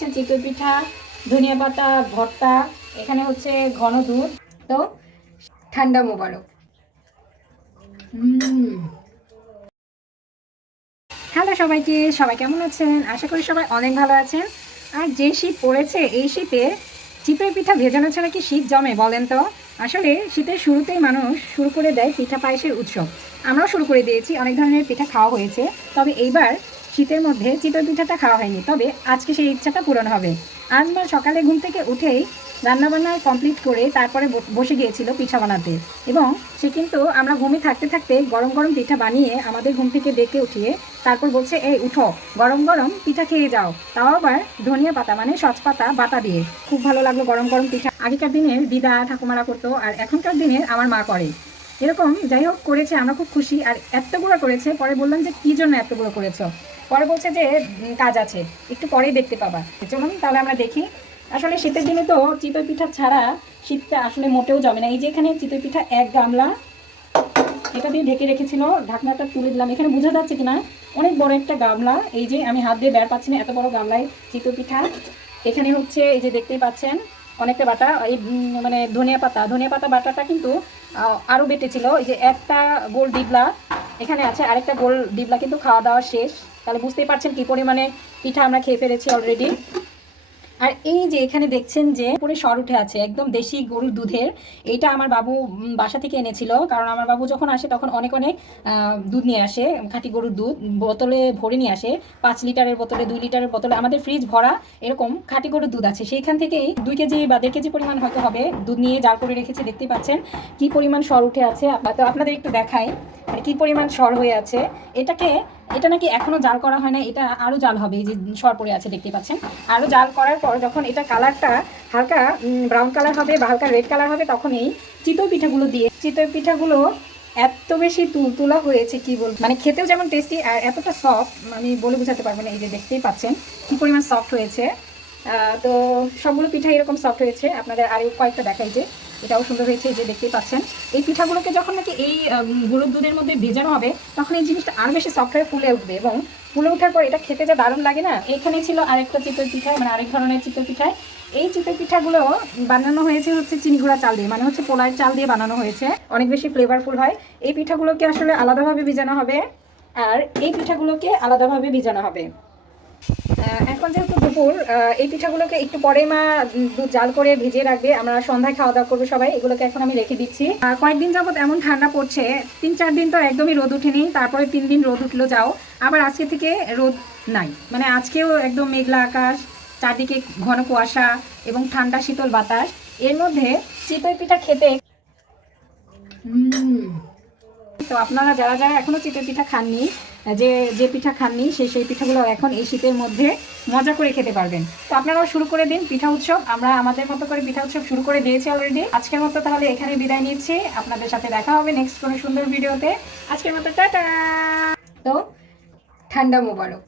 পাচ্ছেন চিতই পিঠা, ধনিয়া পাতা ভর্তা, এখানে হচ্ছে ঘন দুধ। তো ঠান্ডা মোবারক। হ্যালো সবাইকে, সবাই কেমন আছেন? আশা করি সবাই অনেক ভালো আছেন। আর যে শীত পড়েছে, এই শীতে চিতই পিঠা ভেজানো ছাড়া কি শীত জমে বলেন তো? আসলে শীতের শুরুতেই মানুষ শুরু করে দেয় পিঠা পায়েসের উৎসব। আমরাও শুরু করে দিয়েছি, অনেক ধরনের পিঠা খাওয়া হয়েছে। তবে এইবার শীতের মধ্যে চিতই পিঠাটা খাওয়া হয়নি, তবে আজকে সেই ইচ্ছাটা পূরণ হবে। আমরা সকালে ঘুম থেকে উঠেই রান্নাবান্না কমপ্লিট করে তারপরে বসে গিয়েছিল পিঠা বানাতে, এবং সে কিন্তু আমরা ঘুমে থাকতে থাকতে গরম গরম পিঠা বানিয়ে আমাদের ঘুম থেকে ডেকে উঠিয়ে তারপর বলছে, এই উঠো, গরম গরম পিঠা খেয়ে যাও, তাও আবার ধনিয়া পাতা মানে সচপাতা বাটা দিয়ে। খুব ভালো লাগলো গরম গরম পিঠা। আগেকার দিনের দিদা ঠাকুমারা করতো, আর এখনকার দিনের আমার মা করে। এরকম যাই হোক করেছে, আমরা খুব খুশি। আর এতগুলো করেছে, পরে বললাম যে কী জন্য এতগুলো করেছো? পরে বলছে যে কাজ আছে, একটু পরেই দেখতে পাবা। চলুন তাহলে আমরা দেখি। আসলে শীতের দিনে তো চিতই পিঠা ছাড়া শীতটা আসলে মোটেও জমে না। এই যে এখানে চিতই পিঠা এক গামলা, এটা দিয়ে ঢেকে রেখেছিল, ঢাকনাটা তুলে দিলাম। এখানে বোঝা যাচ্ছে কিনা, অনেক বড় একটা গামলা। এই যে আমি হাত দিয়ে বের পাচ্ছি না, এত বড় গামলায় চিতই পিঠা। এখানে হচ্ছে এই যে দেখতেই পাচ্ছেন অনেকটা বাটা, এই মানে ধনিয়া পাতা বাটাটা কিন্তু আরও বেটেছিল। এই যে একটা গোল ডিবলা এখানে আছে, আরেকটা গোল ডিবলা কিন্তু খাওয়া দাওয়া শেষ। তাহলে বুঝতেই পারছেন কি পরিমাণে পিঠা আমরা খেয়ে ফেলেছি অলরেডি। আর এই যে এখানে দেখছেন যে পুরো সর উঠে আছে, একদম দেশি গরুর দুধের। এইটা আমার বাবু বাসা থেকে এনেছিল, কারণ আমার বাবু যখন আসে তখন অনেক অনেক দুধ নিয়ে আসে, খাঁটি গরুর দুধ বোতলে ভরে নিয়ে আসে। 5 লিটারের বোতলে, 2 লিটারের বোতলে, আমাদের ফ্রিজ ভরা এরকম খাঁটি গরুর দুধ আছে। সেইখান থেকেই 2 কেজি বা 1.5 কেজি পরিমাণ হয়তো হবে দুধ নিয়ে জাল করে রেখেছি। দেখতেই পাচ্ছেন কি পরিমাণ সর উঠে আছে। তো আপনাদের একটু দেখাই মানে কি পরিমাণ সর হয়ে আছে। এটা নাকি এখনো জাল করা হয় না, এটা আরও জাল হবে। এই যে সর পড়ে আছে দেখতে পাচ্ছেন। আরও জাল করার পর যখন এটা কালারটা হালকা ব্রাউন কালার হবে বা হালকা রেড কালার হবে, তখন এই চিতই পিঠাগুলো এত বেশি তুলতুলা হয়েছে কি বলবো, মানে খেতেও যেমন টেস্টি আর এতটা সফট, আমি বলে বোঝাতে পারবো না। এই যে দেখতেই পাচ্ছেন কি পরিমাণ সফট হয়েছে। তো সবগুলো পিঠা এরকম সফট হয়েছে। আপনাদের আরও কয়েকটা দেখাই, যে এটাও সুন্দর হয়েছে। এই যে দেখতেই পাচ্ছেন এই পিঠাগুলোকে যখন নাকি এই গরুর দুধের মধ্যে ভেজানো হবে, তখন এই জিনিসটা আরও বেশি সফট হয়ে ফুলে উঠবে, এবং ফুলে ওঠার পর এটা খেতে যা দারুণ লাগে না। এখানে ছিল আরেকটা চিতই পিঠা, মানে আরেক ধরনের চিতই পিঠায়। এই চিতই পিঠাগুলো বানানো হয়েছে হচ্ছে চিনি গুঁড়া চাল দিয়ে, মানে হচ্ছে পোলার চাল দিয়ে বানানো হয়েছে, অনেক বেশি ফ্লেভারফুল হয়। এই পিঠাগুলোকে আসলে আলাদাভাবে ভিজানো হবে, আর এই পিঠাগুলোকে আলাদাভাবে ভিজানো হবে। এখন যেহেতু দুপুর, এই পিঠাগুলোকে একটু পরে মা দুধ জাল করে ভিজিয়ে রাখবে। আমরা সন্ধ্যায় খাওয়া দাওয়া করবো সবাই। এগুলোকে এখন আমি রেখে দিচ্ছি। কয়েকদিন যাবত এমন ঠান্ডা পড়ছে, 3-4 দিন তো একদমই রোদ উঠেনি, তারপরে 3 দিন রোদ উঠলো যাও, আবার আজকে থেকে রোদ নাই। মানে আজকেও একদম মেঘলা আকাশ, চারদিকে ঘন কুয়াশা এবং ঠান্ডা শীতল বাতাস। এর মধ্যে চিতই পিঠা খেতে তো আপনারা যারা যারা এখনো চিতই পিঠা খাননি, যে পিঠা খাননি সেই পিঠাগুলো এখন এই শীতের মধ্যে মজা করে খেতে পারবেন। তো আপনারাও শুরু করে দিন পিঠা উৎসব। আমরা আমাদের মতো করে পিঠা উৎসব শুরু করে দিয়েছি অলরেডি। আজকের মতো তাহলে এখানে বিদায় নিচ্ছি, আপনাদের সাথে দেখা হবে নেক্সট কোনো সুন্দর ভিডিওতে। আজকের মতো টাটা। তো ঠান্ডা মোবারক।